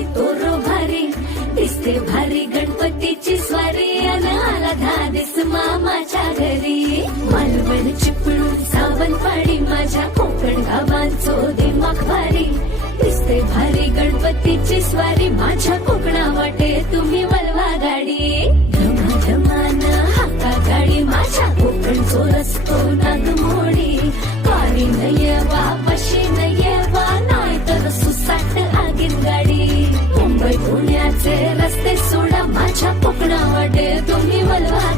बाई तोरो भारी दिसते भारी गणपतीची स्वारी अन आला धादिस मामाच्या घरी मालवण चिपळूण सावंतवाडी माझ्या कोकण गावांचो दिमाग भारी दिसते भारी गणपतीची स्वारी माझ्या कोकणा वाटे तुम्ही वळवा गाडी धमान हाका गाडी माझ्या कोकणचो रस्तो नागमोडी कारी नये वा बशी नये वा नाही तर सुसाट आगीन गाडी मुंबई पुण्याचे रस्ते सोडा माझ्या कोकणा वाटे तुम्ही वळवा